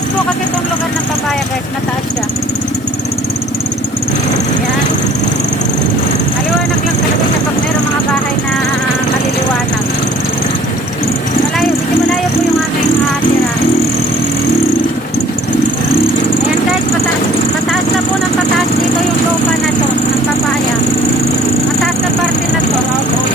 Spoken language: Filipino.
Mataas po kasi itong lugar ng papaya guys. Mataas siya. Yan. Maliwanag lang talaga siya pag mayroong mga bahay na maliliwanag. Malayo. Hindi malayo po yung aming tira. Ayan guys. Mataas na po ng mataas dito yung lupa na to ng papaya. Mataas na parte na to.